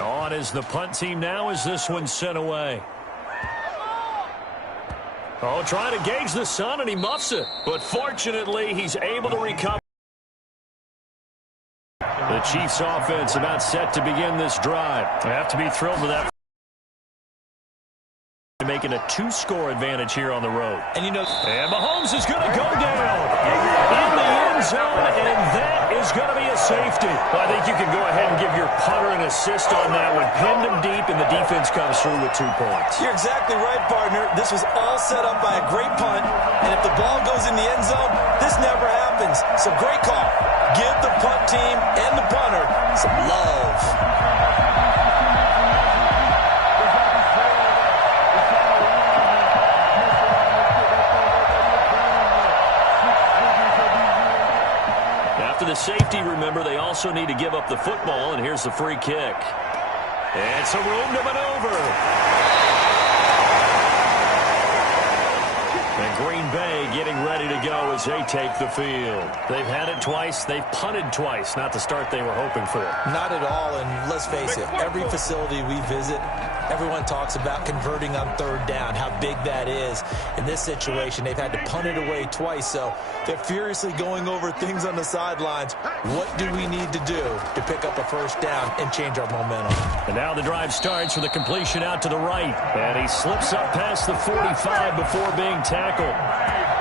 On is the punt team now as this one's sent away. Oh, trying to gauge the sun, and he muffs it. But fortunately, he's able to recover. The Chiefs offense about set to begin this drive. They have to be thrilled with that. Making a 2-score advantage here on the road. And Mahomes is going to go down in the end zone, and that is going to be a safety. Well, I think you can go ahead and give your punter an assist on that one. Pinned him deep, and the defense comes through with 2 points. You're exactly right, partner. This was all set up by a great punt, and if the ball goes in the end zone, this never happens. So great call. Give the punt team and the punter some love. After the safety, remember, they also need to give up the football, and here's the free kick. And some room to maneuver. And Green Bay getting ready to go as they take the field. They've had it twice. They've punted twice. Not the start they were hoping for. Not at all, and let's face it, every facility we visit, everyone talks about converting on 3rd down, how big that is. In this situation, they've had to punt it away twice, so they're furiously going over things on the sidelines. What do we need to do to pick up a 1st down and change our momentum? And now the drive starts with a completion out to the right. And he slips up past the 45 before being tackled.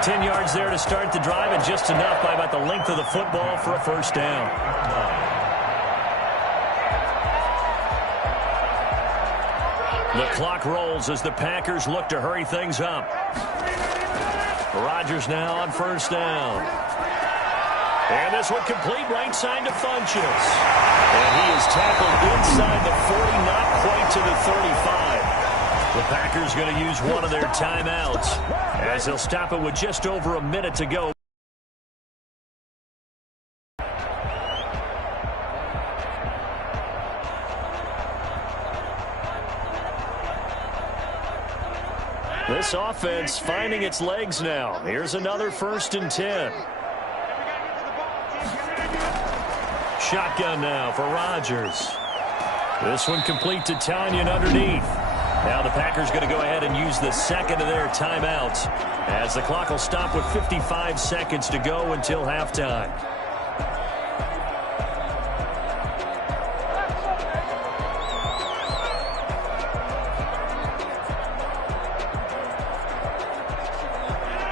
10 yards there to start the drive, and just enough by about the length of the football for a 1st down. The clock rolls as the Packers look to hurry things up. Rodgers now on 1st down. And this one complete right side to Funchess. And he is tackled inside the 40, not quite to the 35. The Packers going to use one of their timeouts as they'll stop it with just over a minute to go. This offense finding its legs now. Here's another 1st and 10. Shotgun now for Rodgers. This one complete to Tanyan underneath. Now the Packers going to go ahead and use the 2nd of their timeouts as the clock will stop with 55 seconds to go until halftime.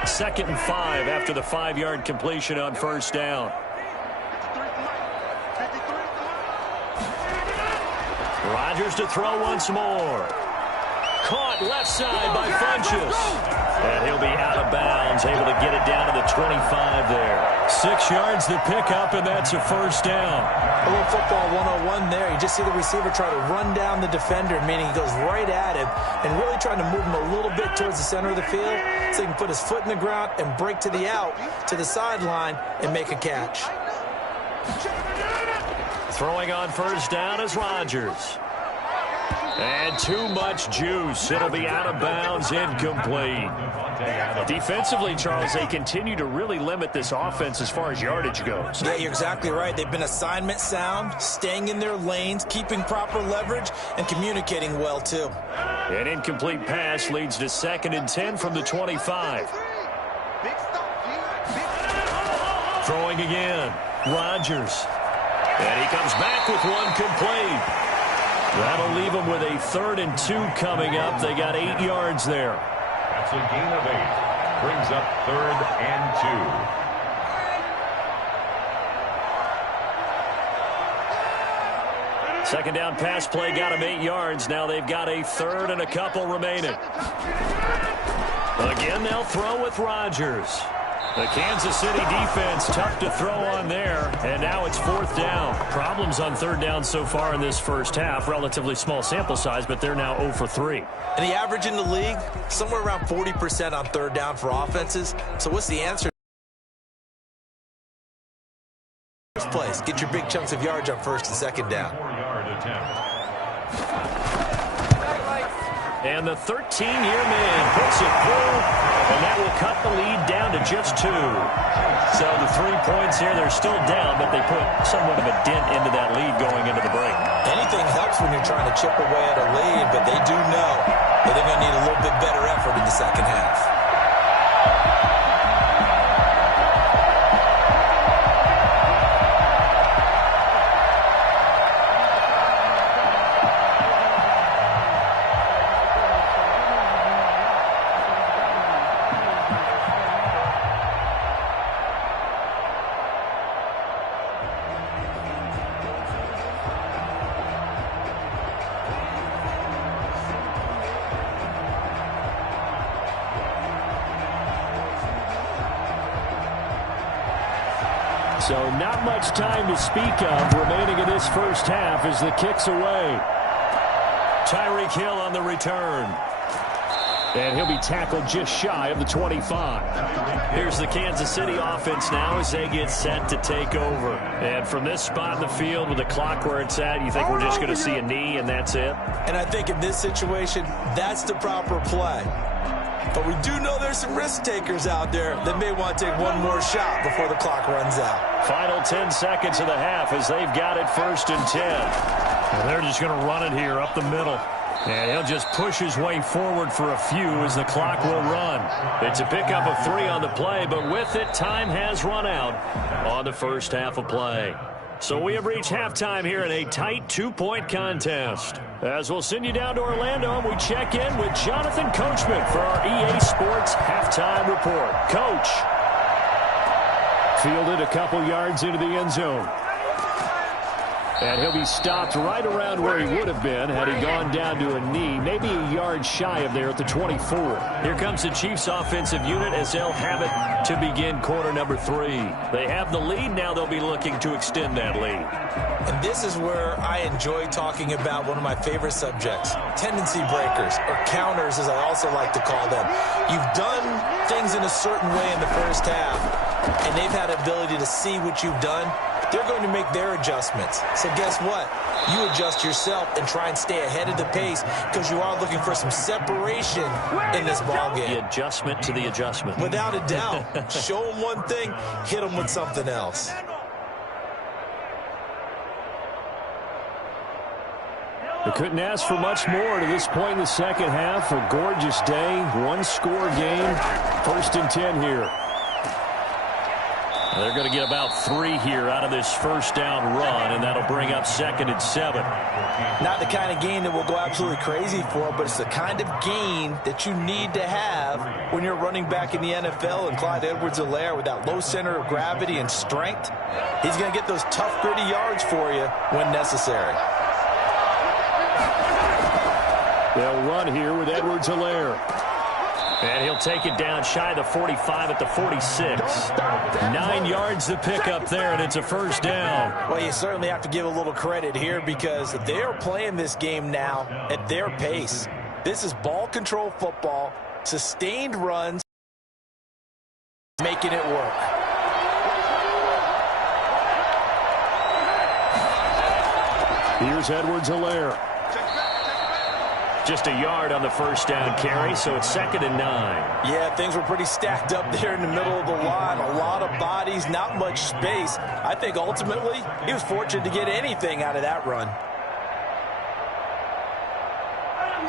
Second and 5 after the 5-yard completion on 1st down. Rodgers to throw once more. Caught left side by Funchess. And he'll be out of bounds, able to get it down to the 25 there. 6 yards the pickup, and that's a 1st down. A little football 101 there. You just see the receiver try to run down the defender, meaning he goes right at him and really trying to move him a little bit towards the center of the field so he can put his foot in the ground and break to the out, to the sideline, and make a catch. Throwing on 1st down is Rodgers. And too much juice. It'll be out of bounds, incomplete. Defensively, Charles, they continue to really limit this offense as far as yardage goes. Yeah, you're exactly right. They've been assignment sound, staying in their lanes, keeping proper leverage, and communicating well, too. An incomplete pass leads to 2nd and 10 from the 25. Throwing again, Rodgers. And he comes back with one complete. That'll leave them with a 3rd and 2 coming up. They got 8 yards there. That's a gain of 8. Brings up 3rd and 2. Second down pass play got them 8 yards. Now they've got a 3rd and a couple remaining. Again, they'll throw with Rodgers. The Kansas City defense tough to throw on there, and now it's 4th down. Problems on 3rd down so far in this 1st half. Relatively small sample size, but they're now 0 for 3. And the average in the league, somewhere around 40% on 3rd down for offenses. So what's the answer? First place, get your big chunks of yards on 1st and 2nd down. 4-yard attempt. And the 13-year man puts it through, and that will cut the lead down to just 2. So the 3 points here, they're still down, but they put somewhat of a dent into that lead going into the break. Anything helps when you're trying to chip away at a lead, but they do know that they're going to need a little bit better effort in the second half. So not much time to speak of remaining in this first half as the kick's away. Tyreek Hill on the return. And he'll be tackled just shy of the 25. Here's the Kansas City offense now as they get set to take over. And from this spot in the field with the clock where it's at, you think we're just going to see a knee and that's it? And I think in this situation, that's the proper play. But we do know there's some risk takers out there that may want to take one more shot before the clock runs out. Final 10 seconds of the half as they've got it 1st and 10. And they're just going to run it here up the middle. And he'll just push his way forward for a few as the clock will run. It's a pickup of 3 on the play, but with it, time has run out on the first half of play. So we have reached halftime here in a tight 2-point contest. As we'll send you down to Orlando, and we check in with Jonathan Coachman for our EA Sports Halftime Report. Coach. Fielded a couple yards into the end zone. And he'll be stopped right around where he would have been had he gone down to a knee, maybe a yard shy of there at the 24. Here comes the Chiefs offensive unit as they'll have it to begin quarter number 3. They have the lead. Now they'll be looking to extend that lead. And this is where I enjoy talking about one of my favorite subjects, tendency breakers, or counters as I also like to call them. You've done things in a certain way in the first half, and they've had the ability to see what you've done. They're going to make their adjustments. So guess what? You adjust yourself and try and stay ahead of the pace because you are looking for some separation in this ballgame. The adjustment to the adjustment. Without a doubt. Show them one thing, hit them with something else. They couldn't ask for much more to this point in the second half. A gorgeous day, one-score game. 1st and 10 here. They're going to get about 3 here out of this first down run, and that'll bring up 2nd and 7. Not the kind of gain that we'll go absolutely crazy for, but it's the kind of gain that you need to have when you're running back in the NFL. And Clyde Edwards-Helaire, with that low center of gravity and strength, he's going to get those tough, gritty yards for you when necessary. They'll run here with Edwards-Helaire. And he'll take it down shy of the 45 at the 46. 9 yards to pick up there, and it's a first down. Well, you certainly have to give a little credit here because they are playing this game now at their pace. This is ball control football, sustained runs, making it work. Here's Edwards-Helaire. Just a yard on the first down carry, so it's 2nd and 9. Yeah, things were pretty stacked up there in the middle of the line. A lot of bodies, not much space. I think ultimately he was fortunate to get anything out of that run.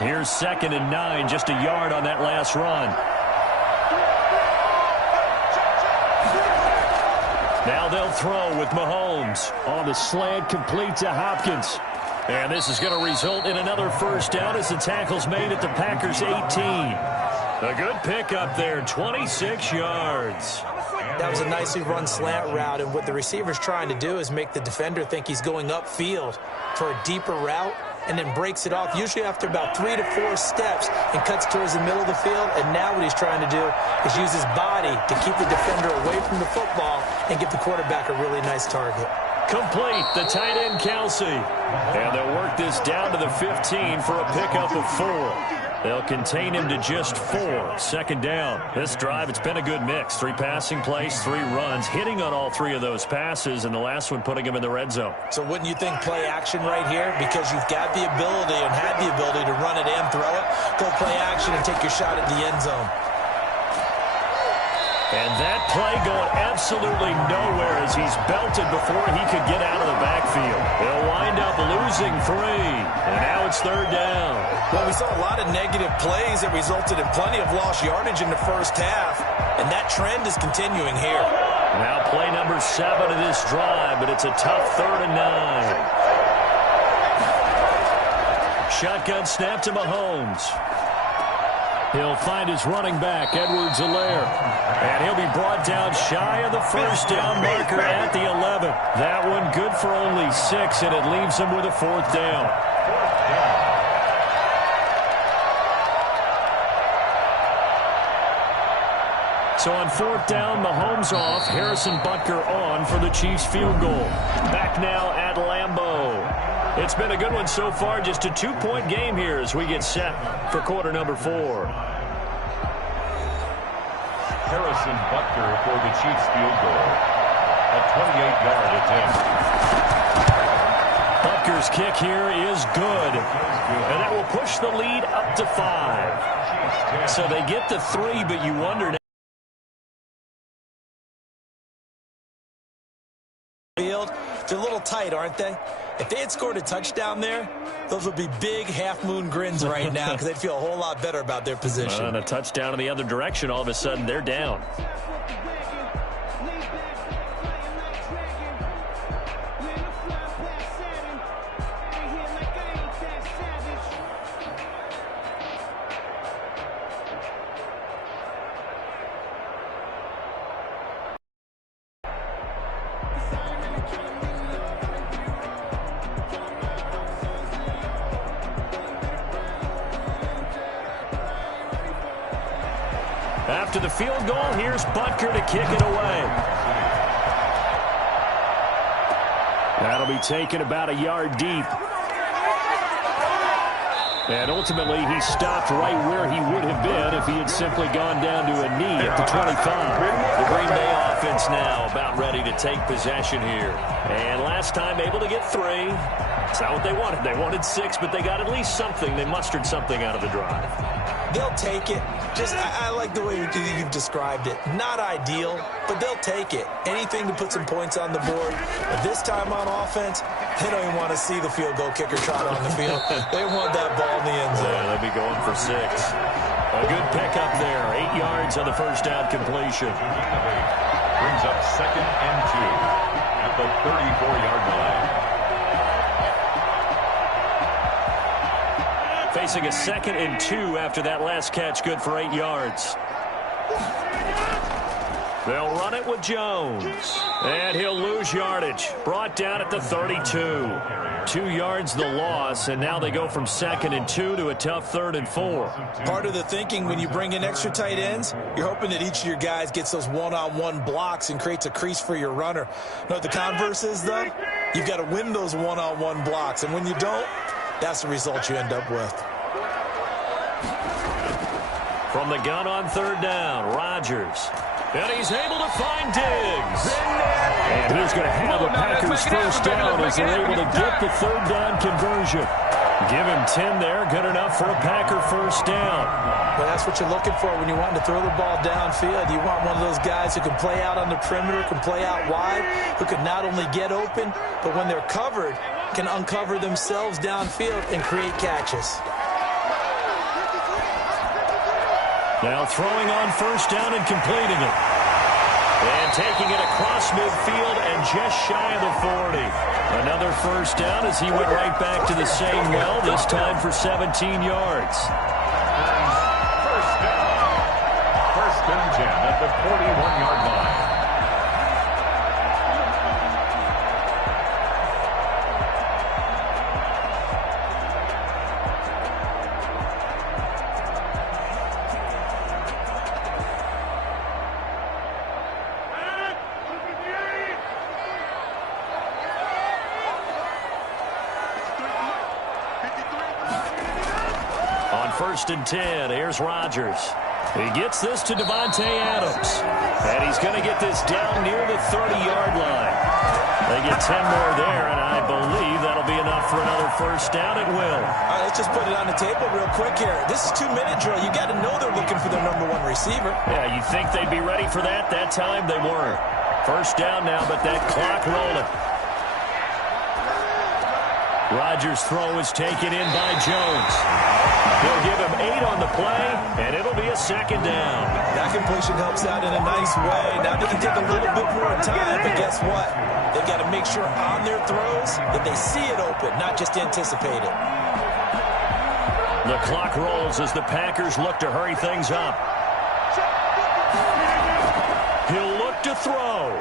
Here's 2nd and 9, just a yard on that last run. Now they'll throw with Mahomes on the slant, complete to Hopkins. And this is going to result in another first down as the tackle's made at the Packers' 18. A good pickup there, 26 yards. That was a nicely run slant route, and what the receiver's trying to do is make the defender think he's going upfield for a deeper route and then breaks it off, usually after about 3 to 4 steps, and cuts towards the middle of the field. And now what he's trying to do is use his body to keep the defender away from the football and give the quarterback a really nice target. Complete, the tight end, Kelsey. And they'll work this down to the 15 for a pickup of 4. They'll contain him to just 4. Second down. This drive, it's been a good mix. 3 passing plays, 3 runs, hitting on all 3 of those passes, and the last one putting him in the red zone. So wouldn't you think play action right here? Because you've got the ability and had the ability to run it and throw it. Go play action and take your shot at the end zone. And that play going absolutely nowhere as he's belted before he could get out of the backfield. They'll wind up losing 3, and now it's third down. Well, we saw a lot of negative plays that resulted in plenty of lost yardage in the first half, and that trend is continuing here. Now play number 7 of this drive, but it's a tough 3rd and 9. Shotgun snap to Mahomes. He'll find his running back, Edwards-Helaire. And he'll be brought down shy of the first down marker at the 11. That one good for only 6, and it leaves him with a 4th down. So on 4th down, Mahomes off, Harrison Butker on for the Chiefs field goal. Back now at Lambeau. It's been a good one so far, just a 2-point game here as we get set for quarter number 4. Harrison Butker for the Chiefs field goal. A 28-yard attempt. Butker's kick here is good. And that will push the lead up to 5. So they get to 3, but you wonder now. They're a little tight, aren't they? If they had scored a touchdown there, those would be big half-moon grins right now because they'd feel a whole lot better about their position. And a touchdown in the other direction, all of a sudden they're down. After the field goal, here's Butker to kick it away. That'll be taken about a yard deep. And ultimately, he stopped right where he would have been if he had simply gone down to a knee at the 25. The Green Bay offense now about ready to take possession here. And last time able to get 3. It's not what they wanted. They wanted 6, but they got at least something. They mustered something out of the drive. They'll take it. I like the way you've described it. Not ideal, but they'll take it. Anything to put some points on the board. But this time on offense, they don't even want to see the field goal kicker trot on the field. They want that ball in the end zone. Yeah, they'll be going for 6. A good pickup there. 8 yards on the first down completion. Brings up 2nd and 2 at the 34-yard line. Facing a 2nd and 2 after that last catch, good for 8 yards. They'll run it with Jones. And he'll lose yardage. Brought down at the 32. 2 yards the loss, and now they go from 2nd and 2 to a tough 3rd and 4. Part of the thinking when you bring in extra tight ends, you're hoping that each of your guys gets those one-on-one blocks and creates a crease for your runner. Know what the converse is, though? You've got to win those one-on-one blocks, and when you don't, that's the result you end up with. From the gun on 3rd down, Rodgers. And he's able to find Diggs. And he's going to have a Packers first down as they're able to get the 3rd down conversion. Give him 10 there, good enough for a Packer first down. Well, that's what you're looking for when you want to throw the ball downfield. You want one of those guys who can play out on the perimeter, can play out wide, who can not only get open, but when they're covered, can uncover themselves downfield and create catches. Now throwing on first down and completing it. And taking it across midfield and just shy of the 40. Another first down as he went right back to the same well, this time for 17 yards. First down. 1st and 10 at the 41-yard line. first and 10. Here's Rodgers. He gets this to Davante Adams. And he's going to get this down near the 30-yard line. They get 10 more there, and I believe that'll be enough for another first down. It will. All right, let's just put it on the table real quick here. This is 2-minute drill. You got to know they're looking for their number one receiver. Yeah, you think they'd be ready for that? That time they weren't. First down now, but that clock rolling. Rodgers' throw is taken in by Jones. They'll give him 8 on the play, and it'll be a second down. That completion helps out in a nice way. Now they can take a little bit more time, but guess what? They've got to make sure on their throws that they see it open, not just anticipate it. The clock rolls as the Packers look to hurry things up. He'll look to throw.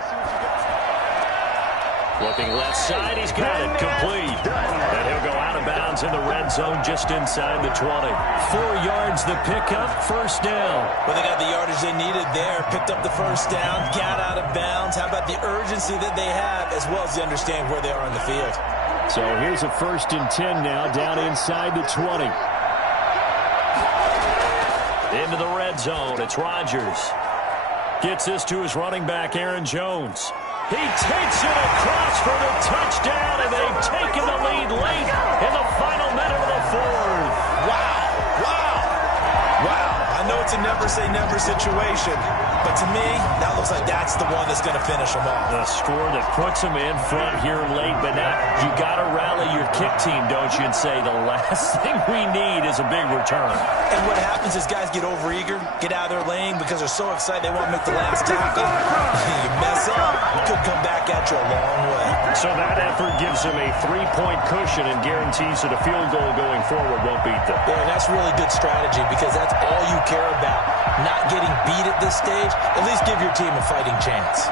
Looking left side, he's got it, complete. And he'll go out of bounds in the red zone just inside the 20. 4 yards the pickup, first down. Well, they got the yardage they needed there, picked up the first down, got out of bounds. How about the urgency that they have, as well as they understand where they are on the field? So here's a first and 10 now, down inside the 20. Into the red zone, it's Rodgers. Gets this to his running back, Aaron Jones. He takes it across for the touchdown, and they've taken the lead late in the final minute of the fourth. Wow, wow, wow. I know it's a never-say-never situation, but to me, that looks like that's the one that's going to finish them off. The score that puts them in front here late, but now you got to rally your kick team, don't you, and say the last thing we need is a big return. And what happens is guys get overeager, get out of their lane because they're so excited they want to make the last tackle. You mess up, it could come back at you a long way. So that effort gives them a 3-point cushion and guarantees that a field goal going forward won't beat them. Yeah, and that's really good strategy because that's all you care about. Not getting beat at this stage, at least give your team a fighting chance.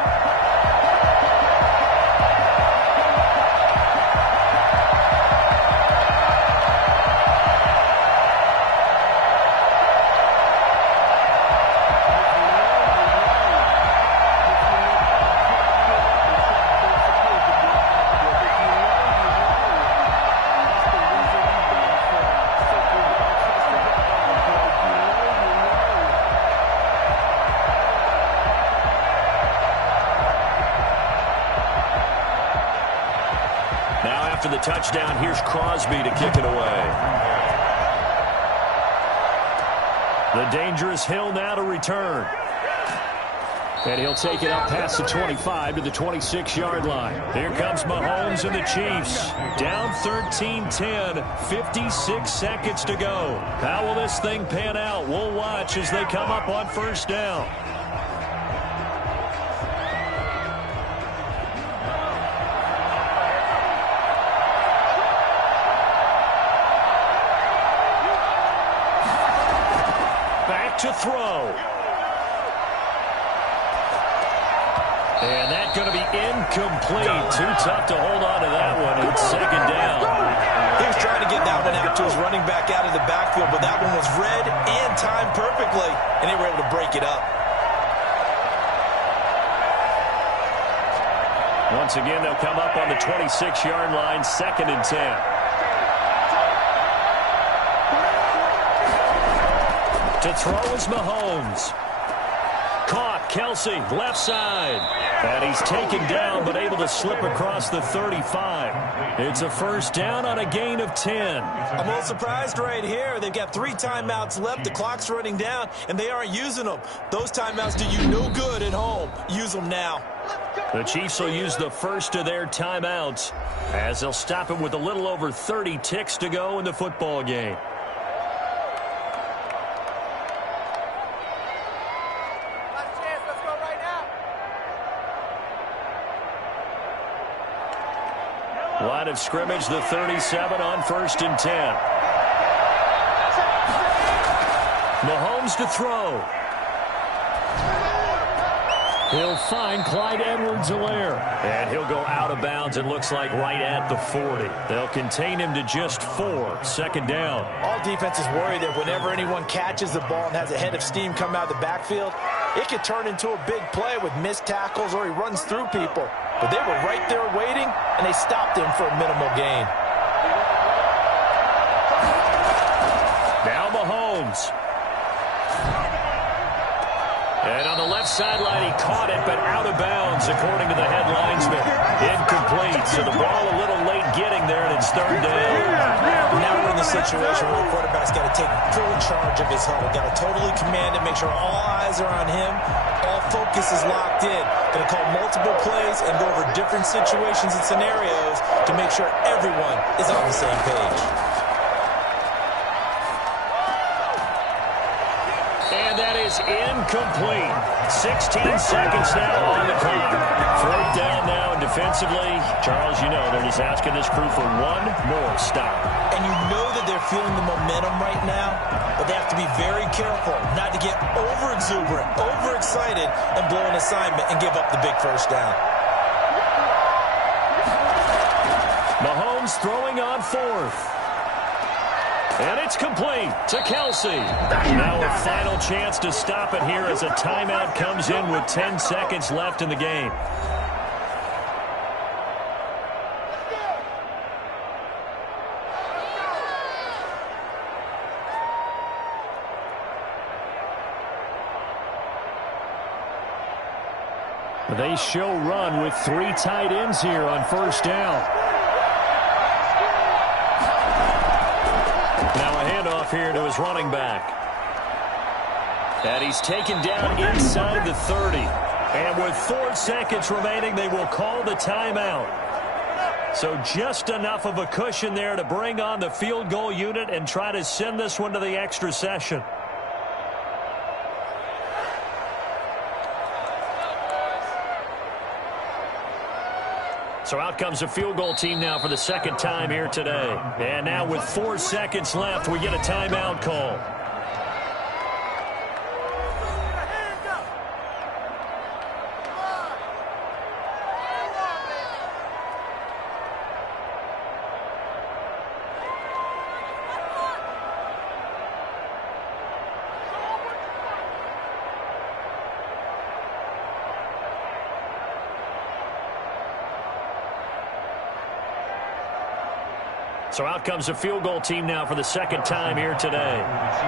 After the touchdown, here's Crosby to kick it away. The dangerous Hill now to return. And he'll take it up past the 25 to the 26-yard line. Here comes Mahomes and the Chiefs. Down 13-10, 56 seconds to go. How will this thing pan out? We'll watch as they come up on first down. To throw. And that's going to be incomplete. Too tough to hold on to that one. It's second down. He was trying to get that one out to his running back out of the backfield, but that one was read and timed perfectly, and they were able to break it up. Once again, they'll come up on the 26-yard line, second and 10. To throw is Mahomes. Caught, Kelsey, left side. And he's taken down, but able to slip across the 35. It's a first down on a gain of 10. I'm a little surprised right here. They've got 3 timeouts left. The clock's running down, and they aren't using them. Those timeouts do you no good at home. Use them now. The Chiefs will use the first of their timeouts as they'll stop him with a little over 30 ticks to go in the football game. Line of scrimmage, the 37 on first and 10. Mahomes to throw. He'll find Clyde Edwards-Helaire. And he'll go out of bounds, it looks like, right at the 40. They'll contain him to just 4. Second down. All defenses worry that whenever anyone catches the ball and has a head of steam come out of the backfield, it could turn into a big play with missed tackles or he runs through people. But they were right there waiting, and they stopped him for a minimal gain. Now Mahomes. And on the left sideline, he caught it, but out of bounds, according to the head linesman. Incomplete, so the ball a little late getting there, and it's third down. Now we're in the situation where the quarterback's got to take full charge of his huddle. Got to totally command it, make sure all eyes are on him. All focus is locked in. Going to call multiple plays and go over different situations and scenarios to make sure everyone is on the same page. And that is incomplete. 16 seconds now on the clock. Fourth down now, and defensively, Charles, you know, they're just asking this crew for one more stop. And you know that they're feeling the momentum right now, but they have to be very careful not to get over-exuberant, over-excited, and blow an assignment and give up the big first down. Mahomes throwing on fourth. And it's complete to Kelsey. Now a final chance to stop it here as a timeout comes in with 10 seconds left in the game. They show run with 3 tight ends here on first down. Now a handoff here to his running back. And he's taken down inside the 30. And with 4 seconds remaining, they will call the timeout. So just enough of a cushion there to bring on the field goal unit and try to send this one to the extra session. So out comes a field goal team now for the second time here today. And now with 4 seconds left, we get a timeout call. So out comes a field goal team now for the second time here today.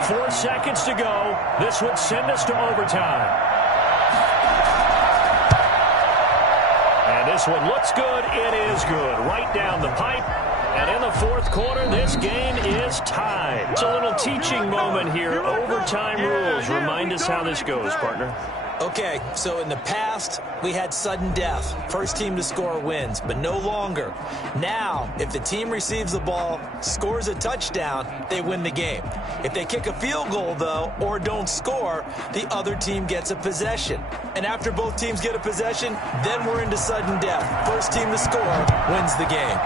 4 seconds to go. This would send us to overtime. And this one looks good. It is good. Right down the pipe. And in the fourth quarter, this game is tied. It's a little teaching moment here. Overtime rules. Remind us how this goes, partner. Okay, so in the past, we had sudden death. First team to score wins, but no longer. Now, if the team receives the ball, scores a touchdown, they win the game. If they kick a field goal, though, or don't score, the other team gets a possession. And after both teams get a possession, then we're into sudden death. First team to score wins the game.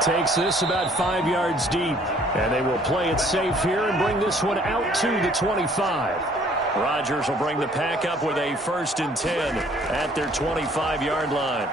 Takes this about 5 yards deep. And they will play it safe here and bring this one out to the 25. Rodgers will bring the pack up with a 1st and 10 at their 25-yard line.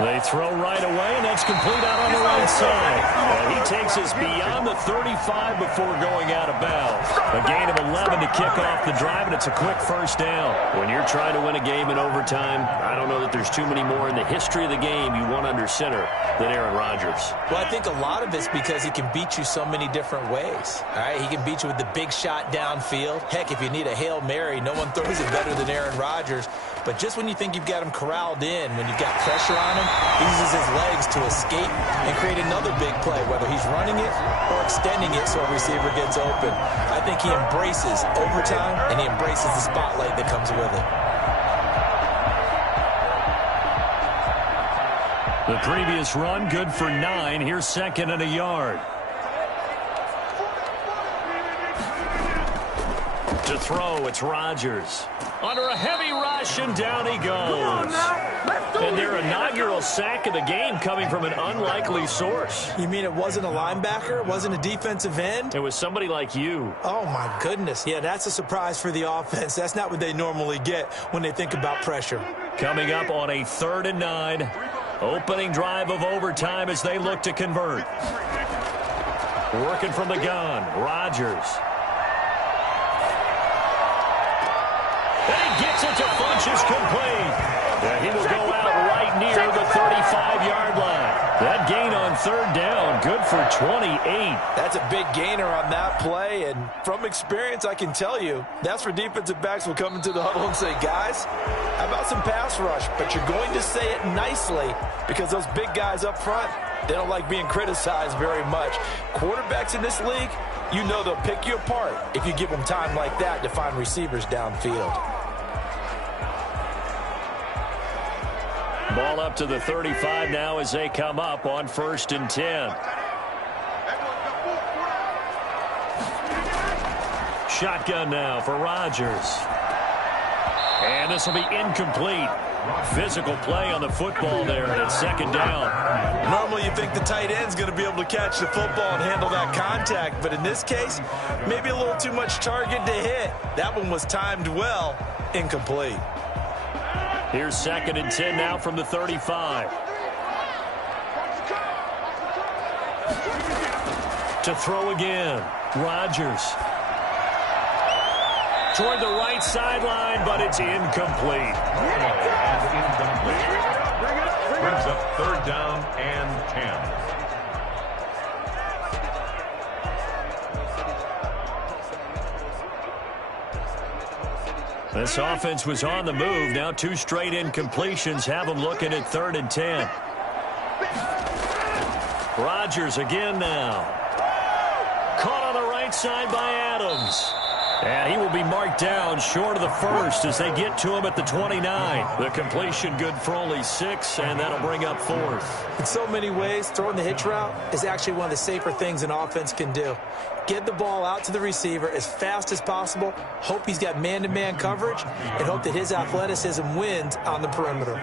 They throw right away, and that's complete out on the right side. And he takes us beyond the 35 before going out of bounds. A gain of 11 to kick off the drive, and it's a quick first down. When you're trying to win a game in overtime, I don't know that there's too many more in the history of the game you want under center than Aaron Rodgers. Well, I think a lot of it's because he can beat you so many different ways. All right, he can beat you with the big shot downfield. Heck, if you need a Hail Mary, no one throws it better than Aaron Rodgers. But just when you think you've got him corralled in, when you've got pressure on him, he uses his legs to escape and create another big play, whether he's running it or extending it so a receiver gets open. I think he embraces overtime, and he embraces the spotlight that comes with it. The previous run, good for 9. Here's 2nd and a yard. To throw, it's Rodgers. Under a heavy rush, and down he goes. And their inaugural sack of the game coming from an unlikely source. You mean it wasn't a linebacker? It wasn't a defensive end? It was somebody like you. Oh, my goodness. Yeah, that's a surprise for the offense. That's not what they normally get when they think about pressure. Coming up on a 3rd and 9. Opening drive of overtime as they look to convert. Working from the gun, Rodgers. And he gets it to Funchess complete. And he will go out right near the 35-yard line. That gain on third down, good for 28. That's a big gainer on that play, and from experience, I can tell you, that's where defensive backs will come into the huddle and say, guys, how about some pass rush? But you're going to say it nicely because those big guys up front, they don't like being criticized very much. Quarterbacks in this league, you know they'll pick you apart if you give them time like that to find receivers downfield. Ball up to the 35 now as they come up on 1st and 10. Shotgun now for Rodgers. And this will be incomplete. Physical play on the football there, and it's 2nd down. Normally you think the tight end's going to be able to catch the football and handle that contact, but in this case, maybe a little too much target to hit. That one was timed well, incomplete. Here's 2nd and 10 now from the 35. To throw again, Rodgers. Toward the right sideline, but it's incomplete. Brings up 3rd down and 10. This offense was on the move. Now 2 straight incompletions have them looking at 3rd and 10. Rodgers again now. Caught on the right side by Adams. And he will be marked down short of the 1st as they get to him at the 29. The completion good for only 6, and that'll bring up 4th. In so many ways, throwing the hitch route is actually one of the safer things an offense can do. Get the ball out to the receiver as fast as possible, hope he's got man-to-man coverage, and hope that his athleticism wins on the perimeter.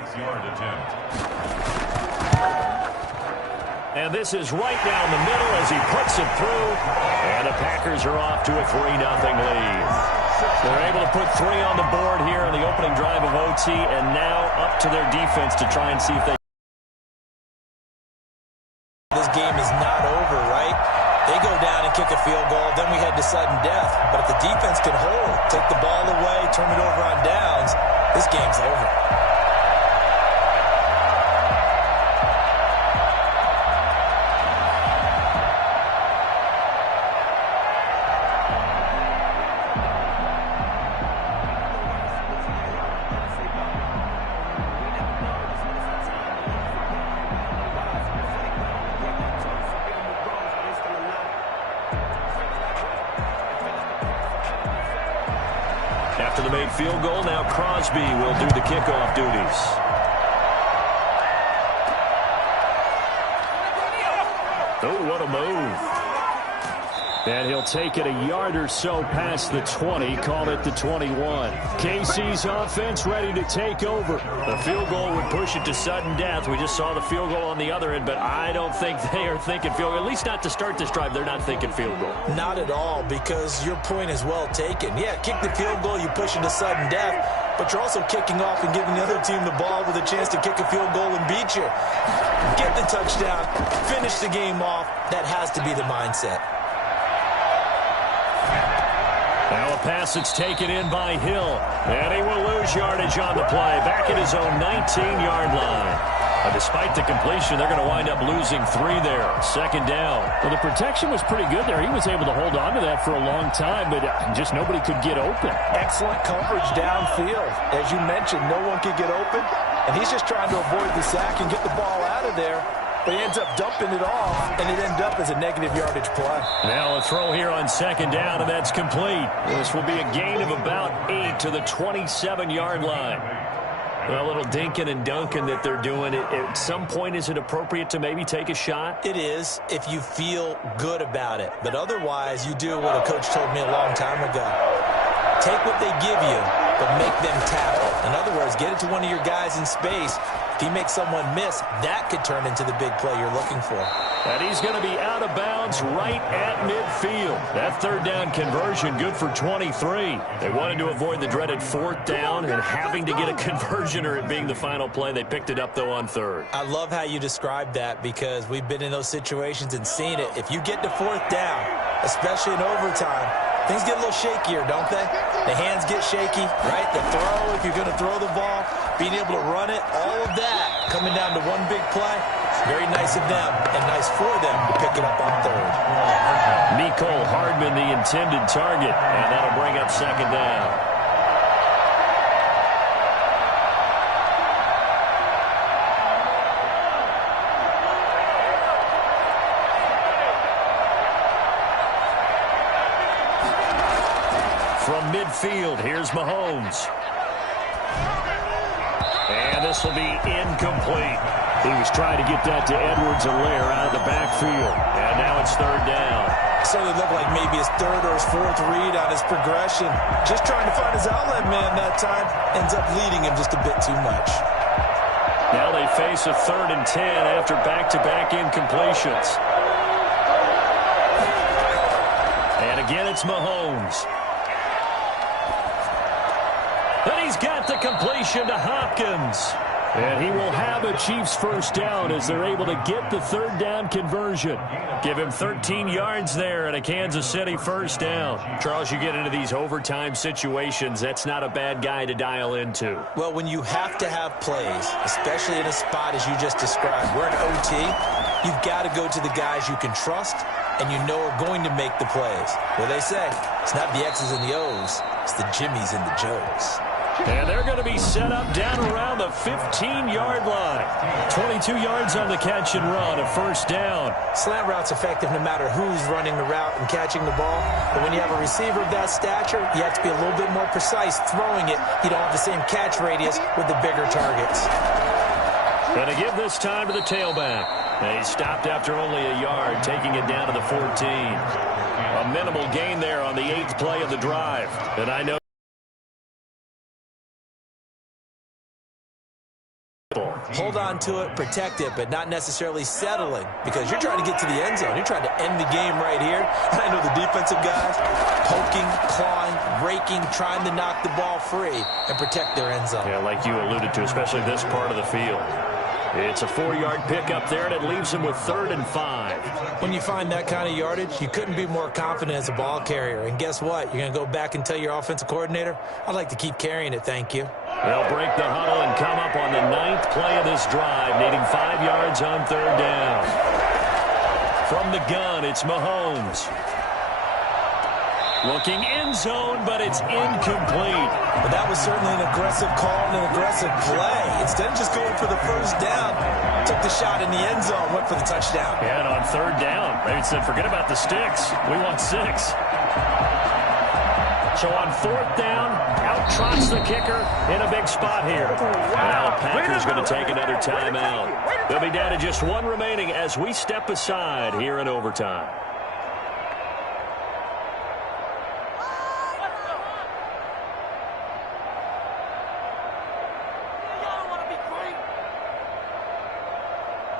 And this is right down the middle as he puts it through. And the Packers are off to a 3-0 lead. They're able to put 3 on the board here on the opening drive of OT, and now up to their defense to try and see if they... This game is not over, right? They go down and kick a field goal, then we head to sudden death. But if the defense can hold, take the ball away, turn it over on downs, this game's over. After the made field goal, now Crosby will do the kickoff duties. Oh, what a move. And he'll take it a yard or so past the 20, call it the 21. KC's offense ready to take over. The field goal would push it to sudden death. We just saw the field goal on the other end, but I don't think they are thinking field goal. At least not to start this drive. They're not thinking field goal. Not at all, because your point is well taken. Yeah, kick the field goal, you push it to sudden death, but you're also kicking off and giving the other team the ball with a chance to kick a field goal and beat you. Get the touchdown, finish the game off. That has to be the mindset. Now a pass that's taken in by Hill. And he will lose yardage on the play. Back at his own 19-yard line. Despite the completion, they're going to wind up losing 3 there. 2nd down. Well, the protection was pretty good there. He was able to hold on to that for a long time, but just nobody could get open. Excellent coverage downfield. As you mentioned, no one could get open, and he's just trying to avoid the sack and get the ball out of there. But he ends up dumping it off, and it ends up as a negative yardage play. Now a throw here on 2nd down, and that's complete. This will be a gain of about 8 to the 27-yard line. A little dinking and dunking that they're doing. At some point, is it appropriate to maybe take a shot? It is, if you feel good about it. But otherwise, you do what a coach told me a long time ago. Take what they give you, but make them tackle. In other words, get it to one of your guys in space. If he makes someone miss, that could turn into the big play you're looking for. And he's going to be out of bounds right at midfield. That 3rd down conversion good for 23. They wanted to avoid the dreaded 4th down and having to get a conversion or it being the final play. They picked it up, though, on 3rd. I love how you described that because we've been in those situations and seen it. If you get to 4th down, especially in overtime, things get a little shakier, don't they? The hands get shaky, right? The throw, if you're going to throw the ball, being able to run it, all of that coming down to one big play. Very nice of them and nice for them to pick it up on third. Nicole Hardman, the intended target, and that'll bring up second down. From midfield, here's Mahomes. And this will be incomplete. He was trying to get that to Edwards-Helaire out of the backfield. And now it's third down. Certainly looked like maybe his third or his fourth read on his progression. Just trying to find his outlet man that time. Ends up leading him just a bit too much. Now they face a 3rd and 10 after back-to-back incompletions. And again, it's Mahomes. And he's got the completion to Hopkins. And he will have a Chiefs first down as they're able to get the 3rd down conversion. Give him 13 yards there and a Kansas City first down. Charles, you get into these overtime situations, that's not a bad guy to dial into. Well, when you have to have plays, especially in a spot as you just described, we're in OT, you've got to go to the guys you can trust and you know are going to make the plays. Well, they say it's not the X's and the O's, it's the Jimmys and the Joes. And they're going to be set up down around the 15-yard line. 22 yards on the catch and run, a first down. Slant route's effective no matter who's running the route and catching the ball. But when you have a receiver of that stature, you have to be a little bit more precise throwing it. You don't have the same catch radius with the bigger targets. Going to give this time to the tailback. And he stopped after only a yard, taking it down to the 14. A minimal gain there on the 8th play of the drive. And I know hold on to it, protect it, but not necessarily settling because you're trying to get to the end zone. You're trying to end the game right here. And I know the defensive guys poking, clawing, raking, trying to knock the ball free and protect their end zone. Yeah, like you alluded to, especially this part of the field. It's a 4-yard pickup there, and it leaves him with 3rd and 5. When you find that kind of yardage, you couldn't be more confident as a ball carrier. And guess what? You're going to go back and tell your offensive coordinator, I'd like to keep carrying it, thank you. They'll break the huddle and come up on the 9th play of this drive, needing 5 yards on 3rd down. From the gun, it's Mahomes. Looking end zone, but it's incomplete. But that was certainly an aggressive call and an aggressive play. Instead of just going for the first down, took the shot in the end zone, went for the touchdown. Yeah, and on 3rd down, they said, forget about the sticks. We want 6. So on 4th down, out trots the kicker in a big spot here. Now Packers going to take another timeout. They'll be down to just 1 remaining as we step aside here in overtime.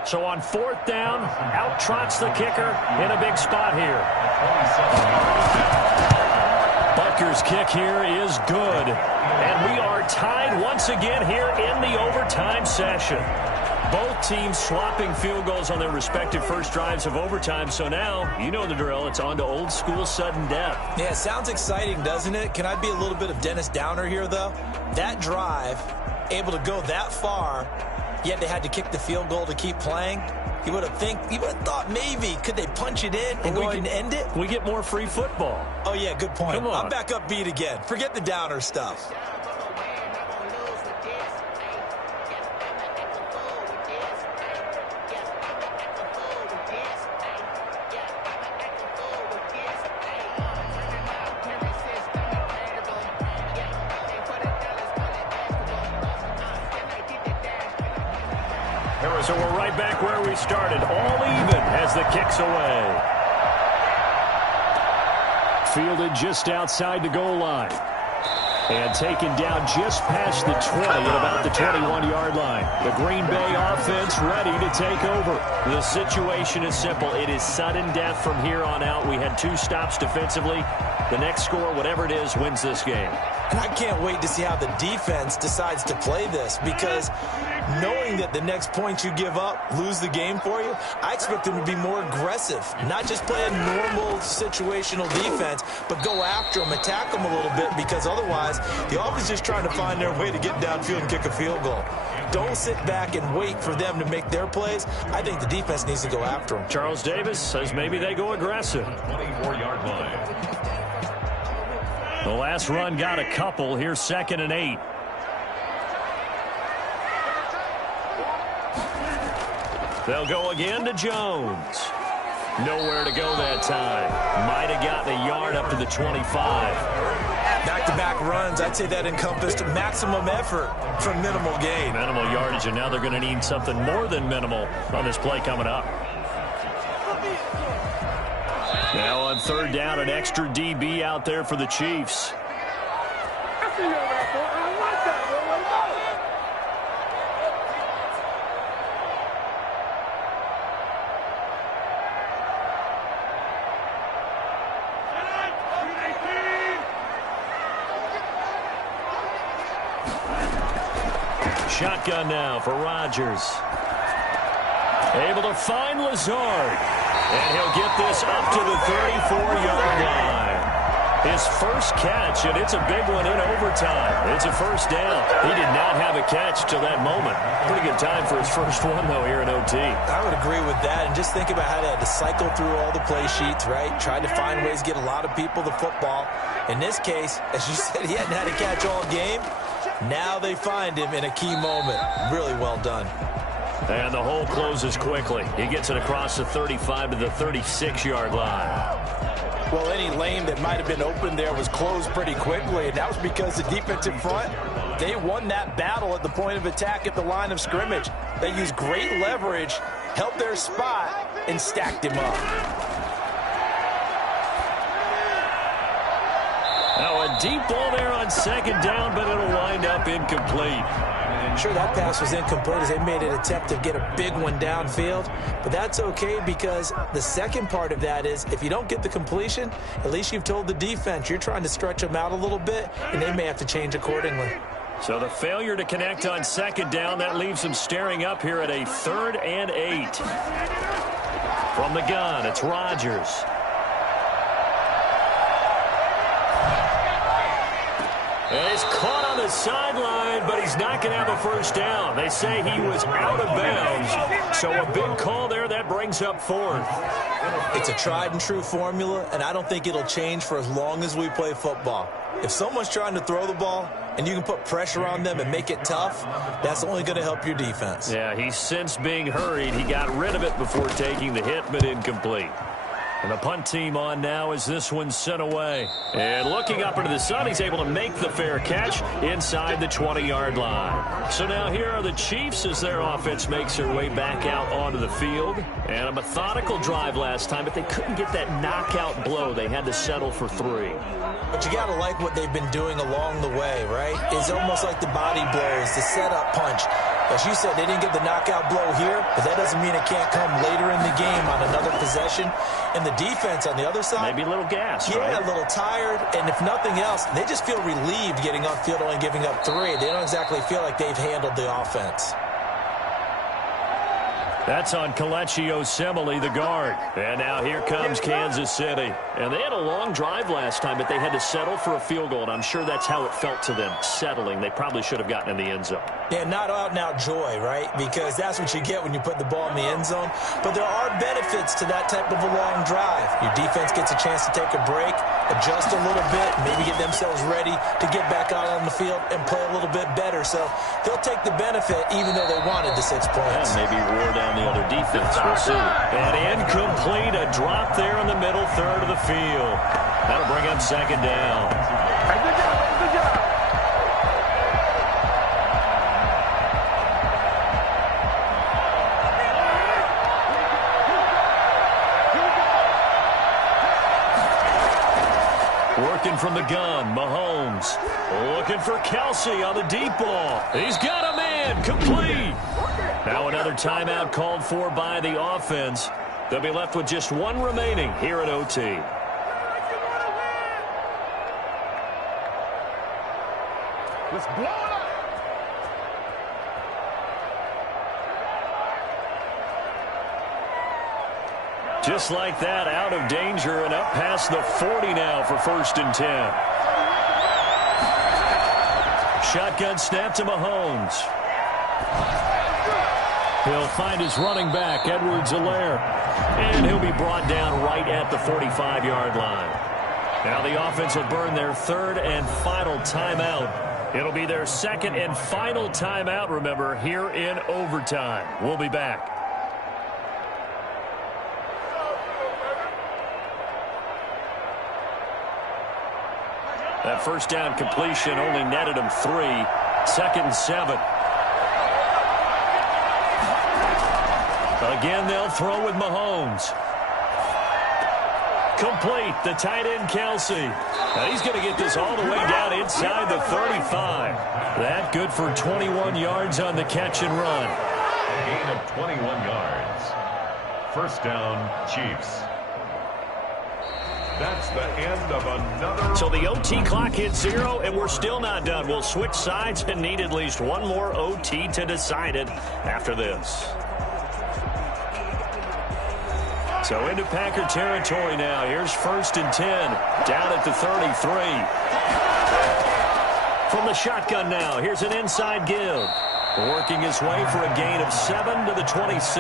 So on 4th down, out trots the kicker in a big spot here. Butker's kick here is good. And we are tied once again here in the overtime session. Both teams swapping field goals on their respective first drives of overtime. So now, you know the drill. It's on to old school sudden death. Yeah, sounds exciting, doesn't it? Can I be a little bit of Dennis Downer here, though? That drive, able to go that far, yet they had to kick the field goal to keep playing. You would have thought maybe could they punch it in and go ahead and end it? We get more free football. Oh yeah, good point. Come on. I'm back up beat again. Forget the downer stuff. So we're right back where we started, all even as the kick's away. Fielded just outside the goal line. And taken down just past the 20 at about the 21-yard line. The Green Bay offense ready to take over. The situation is simple. It is sudden death from here on out. We had 2 stops defensively. The next score, whatever it is, wins this game. And I can't wait to see how the defense decides to play this, because knowing that the next point you give up lose the game for you, I expect them to be more aggressive, not just play a normal situational defense, but go after them, attack them a little bit, because otherwise the offense is just trying to find their way to get downfield and kick a field goal. Don't sit back and wait for them to make their plays. I think the defense needs to go after them. Charles Davis says maybe they go aggressive. 24-yard line. The last run got a couple. Here's 2nd and 8. They'll go again to Jones. Nowhere to go that time. Might have gotten a yard up to the 25. Back-to-back runs, I'd say that encompassed maximum effort for minimal gain. Minimal yardage, and now they're going to need something more than minimal on this play coming up. Now on 3rd down, an extra DB out there for the Chiefs. Shotgun now for Rodgers. Able to find Lazard. And he'll get this up to the 34-yard line. His first catch, and it's a big one in overtime. It's a first down. He did not have a catch till that moment. Pretty good time for his first one, though, here in OT. I would agree with that. And just think about how they had to cycle through all the play sheets, right? Tried to find ways to get a lot of people the football. In this case, as you said, he hadn't had a catch all game. Now they find him in a key moment. Really well done. And the hole closes quickly. He gets it across the 35 to the 36-yard line. Well, any lane that might have been open there was closed pretty quickly, and that was because the defensive front, they won that battle at the point of attack at the line of scrimmage. They used great leverage, held their spot, and stacked him up. Now a deep ball there on 2nd down, but it'll wind up incomplete. Sure, that pass was incomplete as they made an attempt to get a big one downfield, but that's okay because the second part of that is if you don't get the completion, at least you've told the defense you're trying to stretch them out a little bit, and they may have to change accordingly. So the failure to connect on 2nd down, that leaves them staring up here at a 3rd and 8. From the gun, it's Rodgers. And he's caught on the sideline, but he's not going to have a first down. They say he was out of bounds. So a big call there. That brings up 4th. It's a tried-and-true formula, and I don't think it'll change for as long as we play football. If someone's trying to throw the ball and you can put pressure on them and make it tough, that's only going to help your defense. Yeah, he's since being hurried. He got rid of it before taking the hit, but incomplete. And the punt team on now as this one's sent away. And looking up into the sun, he's able to make the fair catch inside the 20-yard line. So now here are the Chiefs as their offense makes their way back out onto the field. And a methodical drive last time, but they couldn't get that knockout blow. They had to settle for 3. But you got to like what they've been doing along the way, right? It's almost like the body blows, the setup punch. As you said, they didn't get the knockout blow here, but that doesn't mean it can't come later in the game on another possession. And the defense on the other side, maybe a little gas, yeah, right? A little tired. And if nothing else, they just feel relieved getting upfield, only giving up 3. They don't exactly feel like they've handled the offense. That's on Kelechi Osemele, the guard. And now here comes Kansas City. And they had a long drive last time, but they had to settle for a field goal. And I'm sure that's how it felt to them, settling. They probably should have gotten in the end zone. Yeah, not out-and-out joy, right? Because that's what you get when you put the ball in the end zone. But there are benefits to that type of a long drive. Your defense gets a chance to take a break, adjust a little bit, maybe get themselves ready to get back out on the field and play a little bit better. So they'll take the benefit even though they wanted the 6 points. Yeah, maybe wear down the other defense. We'll see. And incomplete, a drop there in the middle third of the field. That'll bring up 2nd down. Good job. Good job. Working from the gun, Mahomes. Looking for Kelsey on the deep ball. He's got a man, complete. Now another timeout called for by the offense. They'll be left with just 1 remaining here at OT. Let's blow it up. Just like that, out of danger and up past the 40 now for 1st and 10. Shotgun snap to Mahomes. He'll find his running back, Edwards-Helaire. And he'll be brought down right at the 45-yard line. Now the offense will burn their 3rd and final timeout. It'll be their 2nd and final timeout, remember, here in overtime. We'll be back. That first down completion only netted him 3. 2nd and 7. Again, they'll throw with Mahomes. Complete, the tight end, Kelsey. Now he's going to get this all the way down inside the 35. That good for 21 yards on the catch and run. A gain of 21 yards. 1st down, Chiefs. That's the end of another. So the OT clock hits 0, and we're still not done. We'll switch sides and need at least one more OT to decide it after this. So into Packer territory now. Here's 1st and 10, down at the 33. From the shotgun now, here's an inside give. Working his way for a gain of 7 to the 26.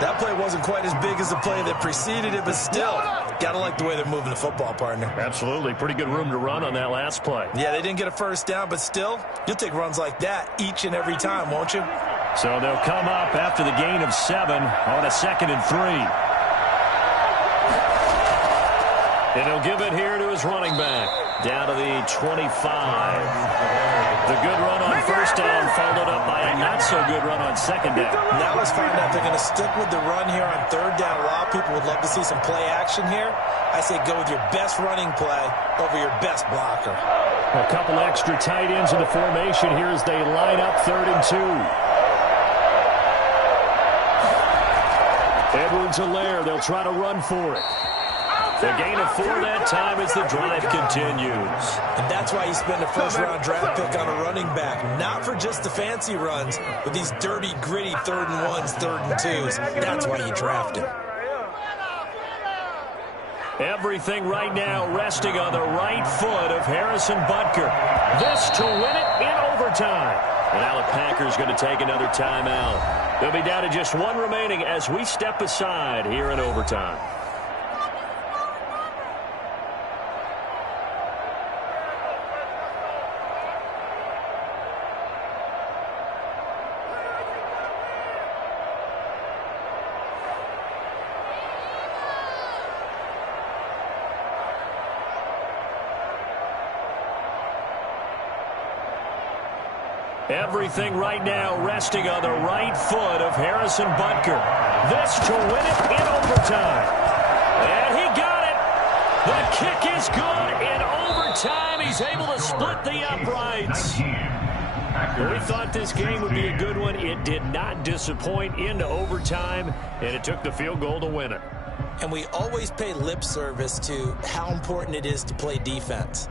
That play wasn't quite as big as the play that preceded it, but still, gotta like the way they're moving the football, partner. Absolutely. Pretty good room to run on that last play. Yeah, they didn't get a 1st down, but still, you'll take runs like that each and every time, won't you? So they'll come up after the gain of 7 on a 2nd and 3. And he'll give it here to his running back. Down to the 25. The good run on 1st down followed up by a not-so-good run on 2nd down. Now let's find out if they're going to stick with the run here on 3rd down. A lot of people would love to see some play action here. I say go with your best running play over your best blocker. A couple extra tight ends in the formation here as they line up 3rd and 2. Edwards-Helaire, they'll try to run for it. The gain of 4 that time as the drive continues. And that's why you spend a 1st-round draft pick on a running back. Not for just the fancy runs, but these dirty, gritty 3rd and 1s, 3rd and 2s. That's why you draft him. Everything right now resting on the right foot of Harrison Butker. This to win it in overtime. And now the Packers going to take another timeout. They'll be down to just 1 remaining as we step aside here in overtime. Everything right now resting on the right foot of Harrison Butker. This to win it in overtime. And he got it. The kick is good in overtime. He's able to split the uprights. We thought this game would be a good one. It did not disappoint into overtime, and it took the field goal to win it. And we always pay lip service to how important it is to play defense.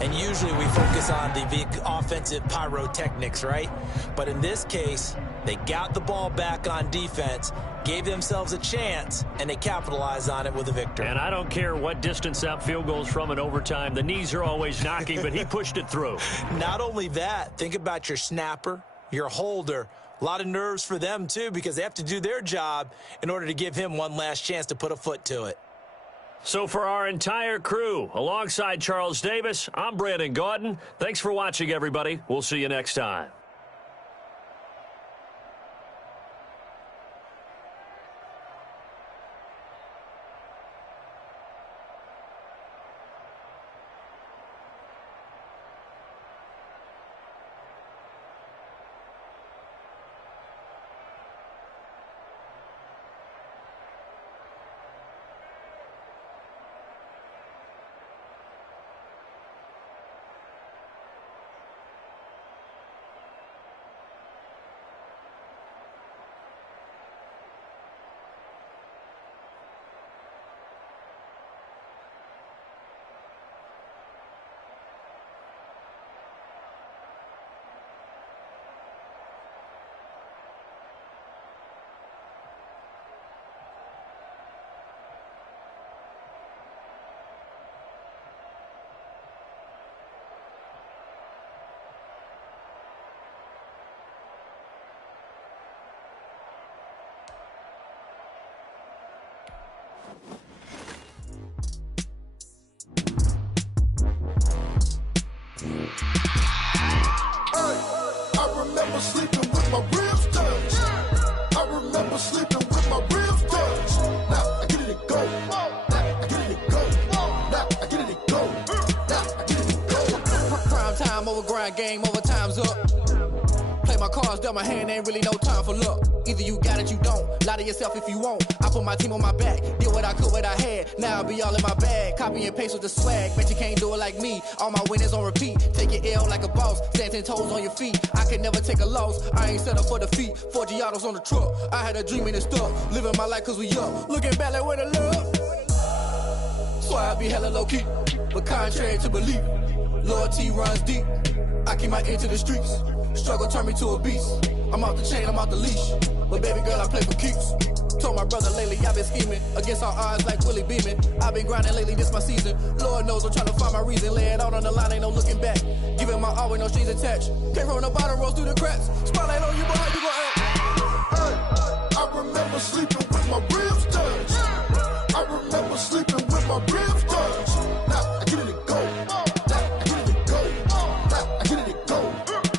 And usually we focus on the offensive pyrotechnics, right? But in this case, they got the ball back on defense, gave themselves a chance, and they capitalized on it with a victory. And I don't care what distance that field goes from in overtime. The knees are always knocking, but he pushed it through. Not only that, think about your snapper, your holder. A lot of nerves for them, too, because they have to do their job in order to give him one last chance to put a foot to it. So for our entire crew, alongside Charles Davis, I'm Brandon Gaudin. Thanks for watching, everybody. We'll see you next time. I remember sleeping with my ribs touched. I remember sleeping with my ribs touched. Now I get it go. Now I get it go. Now I get it go. Now I get it go. Prime time over grind game, over time's up. Play my cards, dealt my hand, ain't really no time for luck. Either you got it, you don't. Lie to yourself if you won't. I put my team on my back, did what I could, what I had. Now I'll be all in my bag. Copy and paste with the swag. Bet you can't do it like me. All my winners on repeat. Take your L like a boss. Stand 10 toes on your feet. I can never take a loss. I ain't set up for defeat. 4 Giottos on the truck. I had a dream and it stuck. Living my life cause we up. Looking back like where the love. So I be hella low key. But contrary to belief, loyalty runs deep. I keep my ear to the streets. Struggle turned me to a beast. I'm off the chain, I'm off the leash. But baby girl, I play for keeps. Told my brother lately, I've been scheming. Against all odds like Willie Beeman. I've been grinding lately, this my season. Lord knows I'm trying to find my reason. Lay it out on the line, ain't no looking back. Giving my all with no strings attached. Came from the bottom, rose through the cracks. Spotlight on you, boy, how you gon' act? I remember sleeping with my ribs touched. I remember sleeping with my ribs touched. Now I get it go. Now I get it go. Now I get it go.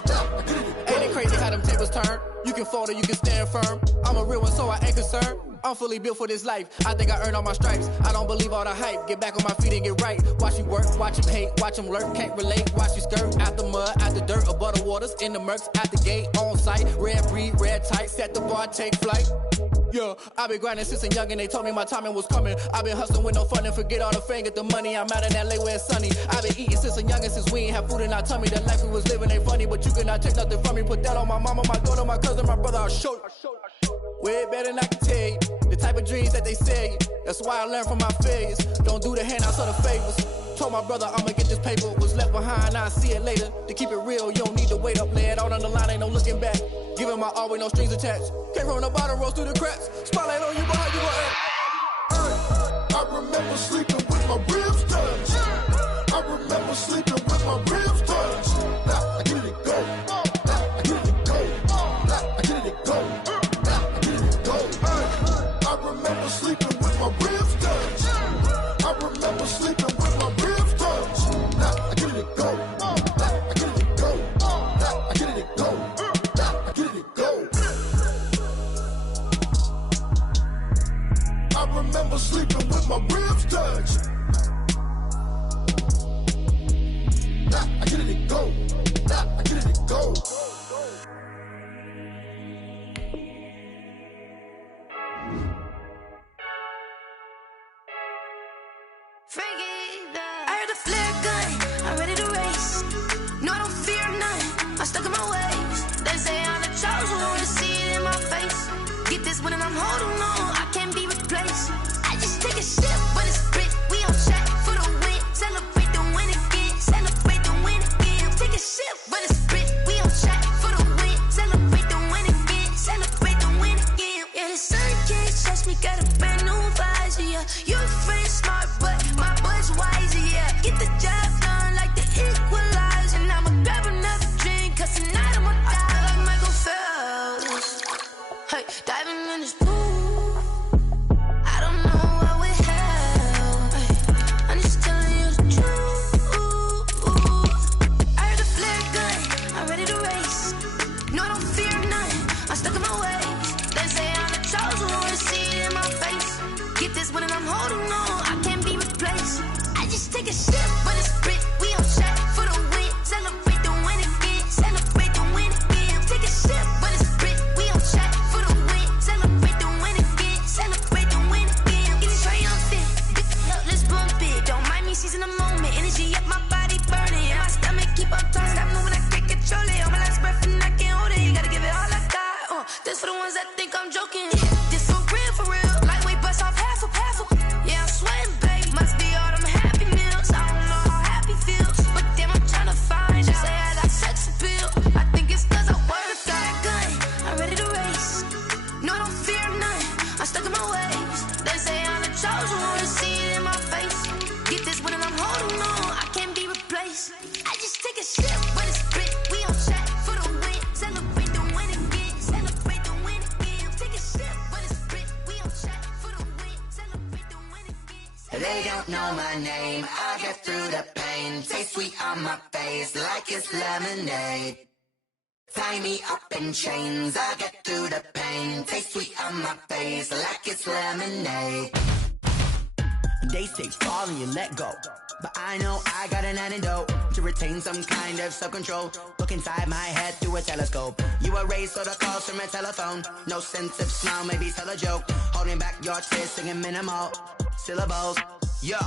Now I get it go. Ain't it crazy how them tables turn? You can fold or you can stand firm. I'm a real one, so I ain't concerned. I'm fully built for this life. I think I earned all my stripes. I don't believe all the hype. Get back on my feet and get right. Watch you work, watch him hate, watch him lurk. Can't relate, watch you skirt. Out the mud, out the dirt, above the waters, in the murks, at the gate, on site. Red breed, red tight, set the bar, take flight. Yeah, I been grinding since a young and they told me my timing was coming. I been hustling with no fun and forget all the fame, get the money. I'm out in LA where it's sunny. I been eating since a young and since we ain't have food in our tummy. The life we was living ain't funny, but you cannot take nothing from me. Put that on my mama, my daughter, my cousin, my brother, I'll show you. Way better than I can tell you. The type of dreams that they sell you. That's why I learned from my failures. Don't do the handouts or the favors. Told my brother I'ma get this paper. Was left behind, I'll see it later. To keep it real, you don't need to wait up. Lay it out on the line, ain't no looking back. Giving my all with no strings attached. Came from the bottom, rose through the cracks. Spotlight on you, boy, how you gon' act? I remember sleeping with my ribs touched. I remember sleeping with my ribs touched. Now I get it go. Now I get it go. Now I get it go. Now I get it go. I remember sleeping with my ribs touched. I remember sleeping with my ribs touched. Now I get it go. Now I get it go. Now I get it go. Now I get it go. I remember sleeping with my ribs touched. Now I get it go. Now I get it go. I heard the flare gun, I'm ready to race. No, I don't fear none, I'm stuck in my ways. They say I'm the chosen one, to see it in my face. Get this one and I'm holding on, I can't be replaced. I just take a sip, but it's spit, we on shot for the win. Celebrate the win again, celebrate the win again. Take a sip, but it's spit, we on shot for the win. Celebrate the win again, celebrate the win again. Yeah, the sun can't touch me, got a brand new visor, yeah. You friend smart, but my boy's wiser, yeah. Get the job done like the equalizer. And I'ma grab another drink, cause tonight I'ma die like Michael Phelps. Hey, diving in this pool, I don't know what would help. Hey, I'm just telling you the truth. I heard the flare gun, I'm ready to race. No, I don't fear none, I'm stuck in my ways. They say I'm the chosen one, to see it in my face. Get this one and I'm holding on, I can't be replaced. I just take a sip, but it's spit, we on shot for the win. Celebrate the win again, celebrate the win again. Take a sip, but it's spit, we on shot for the win. Celebrate the win again, celebrate the win again. Get it triumphant, let's bump it. Don't mind me seizing the moment, energy up my body burning. My stomach keep up turning, stop moving, I can't control it. On my last breath and I can't hold it, you gotta give it all I got. This for the ones that think I'm joking. This for real, lightweight bust off half a. Yeah, I'm sweating, babe, must be all them happy meals. I don't know how happy feels, but damn, I'm tryna find out. Say I got sex appeal, I think it's cause I work. Got a gun, I'm ready to race. No, I don't fear none, I'm stuck in my ways. They say I'm the chosen one, to see it in my face. Get this one and I'm holding on, I can't be replaced. I just take a sip, but it's spit, we on shot for the win. Celebrate the win again, celebrate the win again. Take a sip, but it's spit, we on shot for the win. Celebrate the win. They don't know my name, I get through the pain. Taste sweet on my face like it's lemonade. Tie me up in chains, I get through the pain. Taste sweet on my face like it's lemonade. They say fall and you let go, but I know I got an antidote to retain some kind of self-control. Look inside my head through a telescope. You erase all the calls from a telephone. No sense of smile, maybe tell a joke. Holding back your tears, singing minimal syllables. Yo,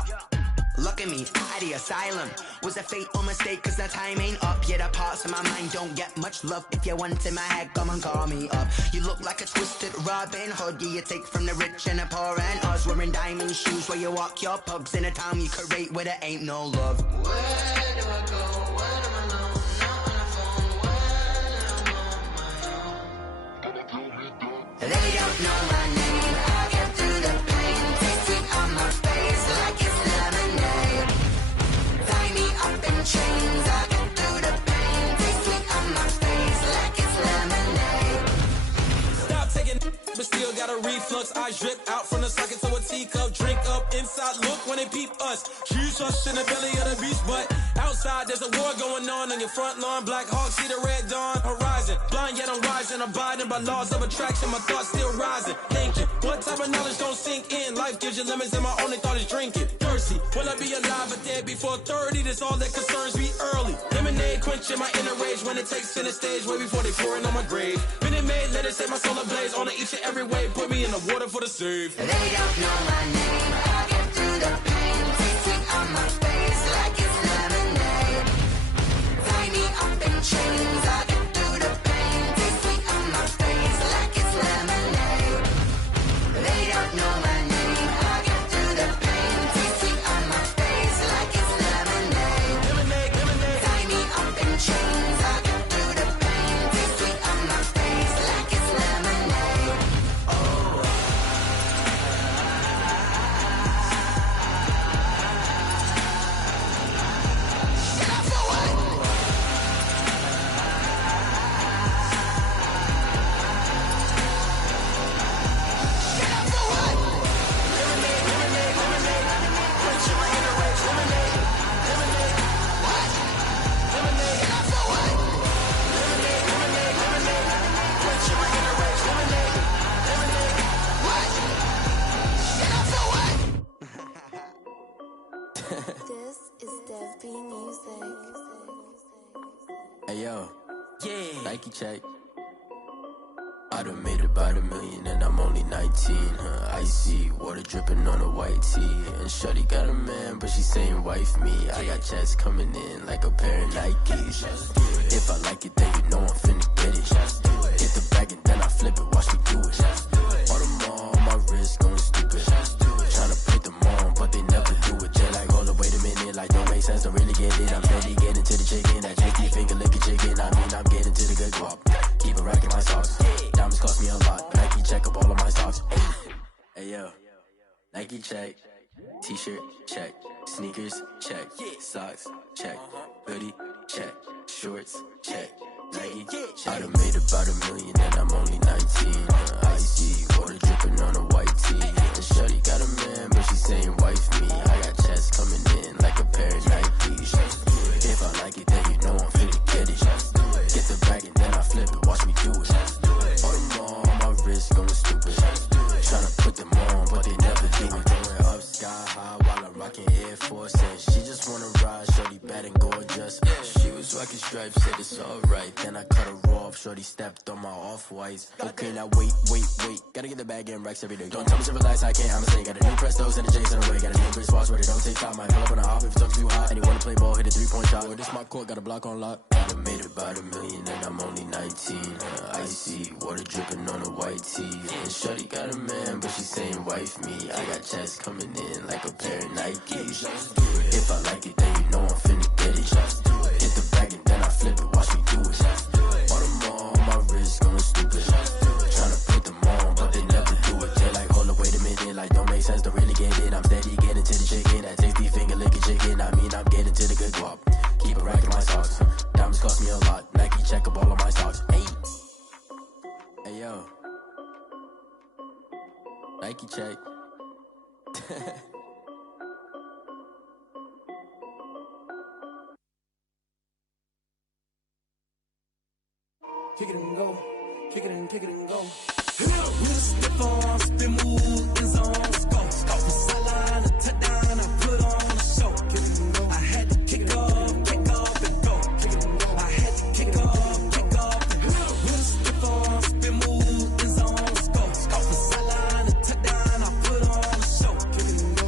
look at me, at the asylum. Was a fate or mistake, cause the time ain't up. Yet the parts of my mind don't get much love. If you want in my head, come and call me up. You look like a twisted Robin Hood. Yeah, you take from the rich and the poor and us. Wearing diamond shoes where you walk your pugs. In a town you create where there ain't no love. Where do I go? When I'm alone? Not on the phone. When I'm on my own. They don't know my name. I get through the pain. Taste sweet on my face like it's lemonade. Tie me up in chains. I get through the pain. Taste sweet on my face like it's lemonade. Stop taking, but still got a reflux. I drip out from the socket to a teacup. Drink up inside, look when they peep us. Huge us in the belly of the beast, but outside there's a war going on your front lawn. Black Hawk see the red dawn horizon. Blind yet I'm rising, abiding by laws of attraction. My thoughts still rising. Thinking, what type of knowledge don't sink in? Life gives you lemons and my only thought is drinking. Thirsty, will I be alive or dead before 30? That's all that concerns me early. Lemonade quenching my inner rage when it takes center stage way before they pour it on my grave. Minute Maid, let it set my soul ablaze. On each and every way, put me in the water for the save. They don't know my name, I get through the pain. Taste sweet on my face like it's lemonade. Tie me up in chains, I get through the pain. Taste sweet on my face like it's lemonade. They don't know my name, I get through the pain. Taste sweet on my face like it's lemonade. Tie me up in chains, I get through the pain. Taste sweet on my face like it's lemonade. Oh. This is Dev B Music. Hey yo, yeah. Nike check. I done made about $1 million and I'm only 19. Icy water dripping on a white tee. And shorty got a man, but she saying wife me. I got checks coming in like a pair of Nikes. If I like it, then you know I'm finna get it. Hit the bag and then I flip it, watch me do it. All them on my wrist going stupid. Tryna put them on, but they never do it. Just like, hold up, wait a minute, like don't make sense, don't really get it. I'm steady getting to the chicken, that tricky finger licking chicken. I mean, I'm getting to the good guap. Keep it racking my socks. Diamonds cost me a lot. Nike check up all of my stocks. Hey yo, Nike check. T-shirt check. Sneakers check. Socks check. Hoodie check. Shorts check. Nike I done made about $1 million and I'm only 19. Icy water dripping on a white tee. And shorty got a man, but she saying wife me. I got checks coming in like a pair of Nikes. If I like it, then you know I'm finna get it. Get the bag and then I flip it, watch me do it. All them on my wrist going stupid. Tryna put them on, but they never do it. Going up sky high while I'm rocking Air Force. And she just wanna ride, shorty bad and gorgeous. She was rocking stripes, said it's alright. Then I cut her off, shorty stepped on my off-whites. Okay, now wait. Gotta get the bag and racks every day. Don't tell me to relax, I can't, I'ma say. Got a new Prestos and a J's in the way. Got a new Chris Foss, ready, don't take time. I pull up on a hop if it's talking too hot. And you wanna play ball, hit a 3-point shot. Or this my court, got a block on lock. I done made about $1 million and I'm only 19. Icy water dripping on a white tee. And shorty got a man, but she saying wife me. I got checks coming in like a pair of Nikes. If I like it, then you know I'm finna get it. Hit the bag and then I flip it, watch me do it. All them on my wrist going stupid. Tryna put them on, but they never do it. They're like, hold up, wait a minute, like don't make sense, don't really get it. I'm steady getting to the chicken, that tasty finger licking chicken. I mean, I'm getting to the good guap. Keep it racking my socks. Diamonds cost me a lot. Nike check up all of my stocks. Hey yo, Nike check. With a stiff arm, spin move, in zone, scope. From sideline to touchdown, I put on a show. I had to kick off and go. I had to kick off and go. With a stiff arm, spin move, in zone, scope. From sideline to touchdown, I put on a show.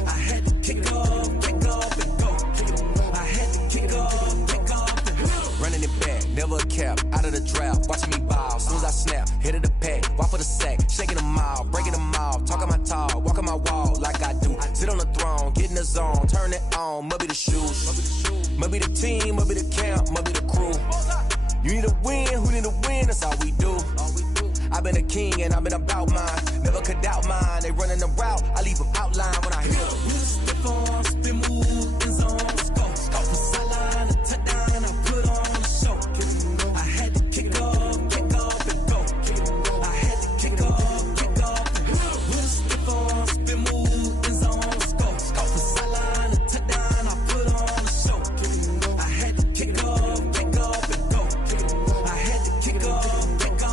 I had to kick off and go. I had to kick off and go. Running it back, never a cap, out of the draft, watching me ball. Soon as I snap, hit of the pack, walk for the sack, shaking them all, breaking them all, talking my talk, walking my wall like I do. Sit on the throne, get in the zone, turn it on, must be the shoes, must be the team, must be the camp, must be the crew. You need a win, who need a win, that's all we do. I've been a king and I've been about mine, never could doubt mine. They running the route, I leave them outline when I hit them. Stiff arm, spin move, in zone, scope. From sideline to touchdown, I put on a show. I had to kick off and go. I had to kick off and go. With a stiff arm, spin move, in zone, scope. From sideline to touchdown, I put on a show. I had to kick off and go. I had to kick off and go.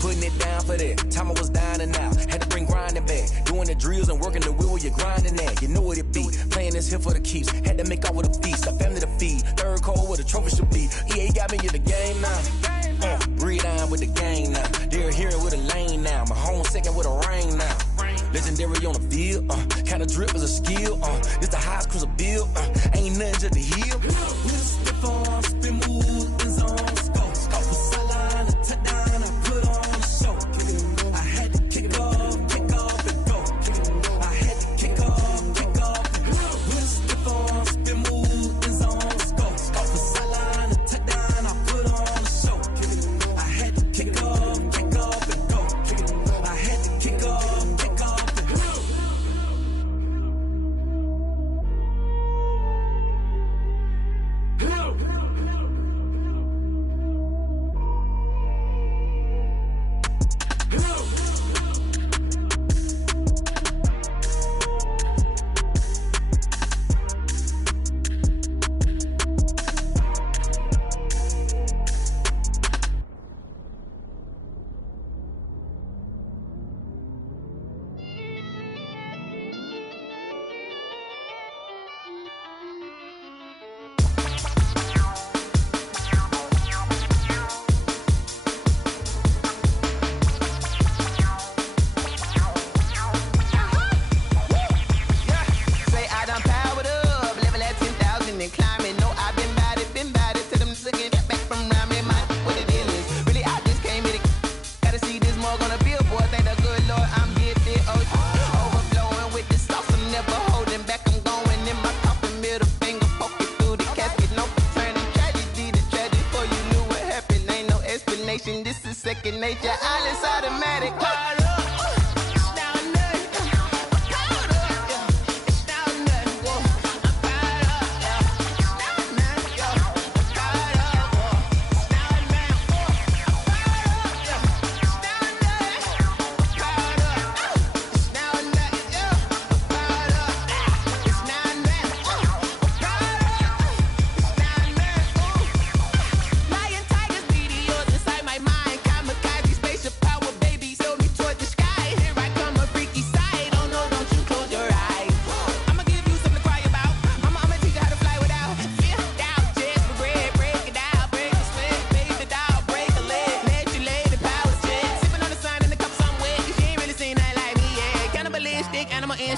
Putting it down for that, time I was down and out, had to bring grinding back, doing the drills and working the wheel where you're grinding at, you know what it be, playing this here for the keeps, had to make off with a feast, a family to feed, third cold where the trophy should be, EA got me in the game now, breathe on with the game now, they're here with a lane now, my home second with a rain now, legendary on the field, kinda drip as a skill, this the highest cruiser bill, ain't nothing just to heal. With a stiff arm, spin move, in zone, scope. From sideline to touchdown, I put on a show. I had to kick off and go. I had to kick off and go. With a stiff arm, spin move, in zone, scope. From sideline to touchdown, I put on a show. I had to kick off and go. I had to kick off and go. This is second nature, all is automatic.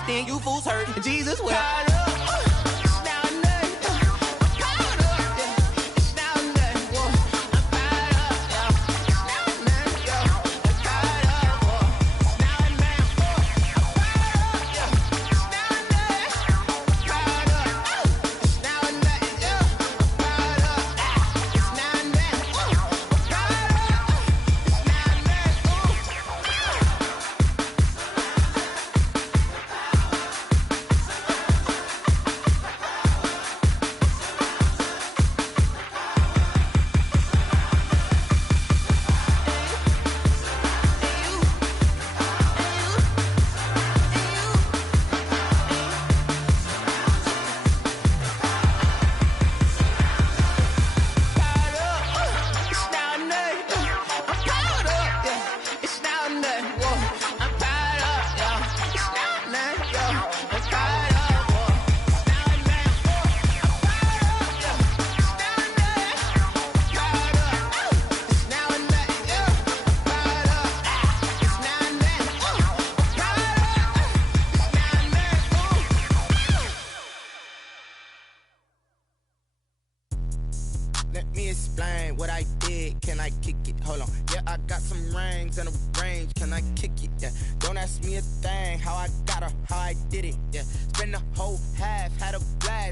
You fools hurt. Jesus will. Let me explain what I did. Can I kick it? Hold on. Yeah, I got some rings and a range. Can I kick it? Yeah. Don't ask me a thing. How I got her, how I did it. Yeah. Spend the whole half, had a blast.